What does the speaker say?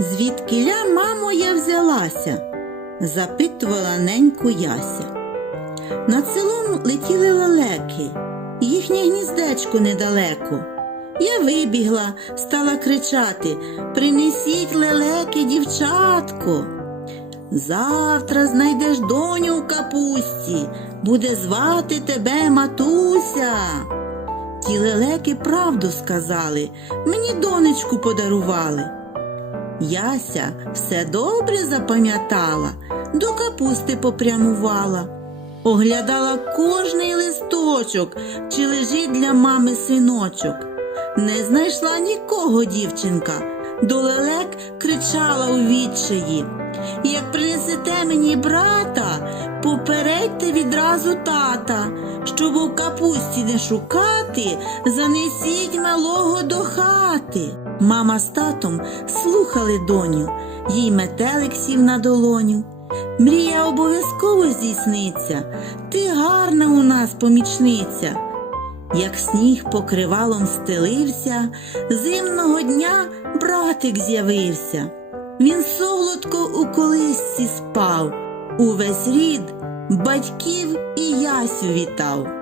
Звідкиля, мамо, я взялася? запитувала неньку Яся. Над селом летіли лелеки, їхнє гніздечко недалеко. Я вибігла, стала кричати Принесіть лелеки, дівчатко. Завтра знайдеш доню в капусті, буде звати тебе матуся. Ті лелеки правду сказали, мені донечку подарували. Яся все добре запам'ятала, до капусти попрямувала, оглядала кожний листочок, чи лежить для мами синочок. Не знайшла нікого дівчинка, до лелек кричала у відчаї. Як принесете мені брата, попередьте відразу тата, щоб у капусті не шукати, занесіть малого до хати. Мама з татом слухали доню, їй метелик сів на долоню. Мрія обов'язково здійсниться, ти гарна у нас помічниця. Як сніг покривалом стелився, зимного дня братик з'явився. Він солодко у колисці спав, увесь рід батьків і Ясю вітав.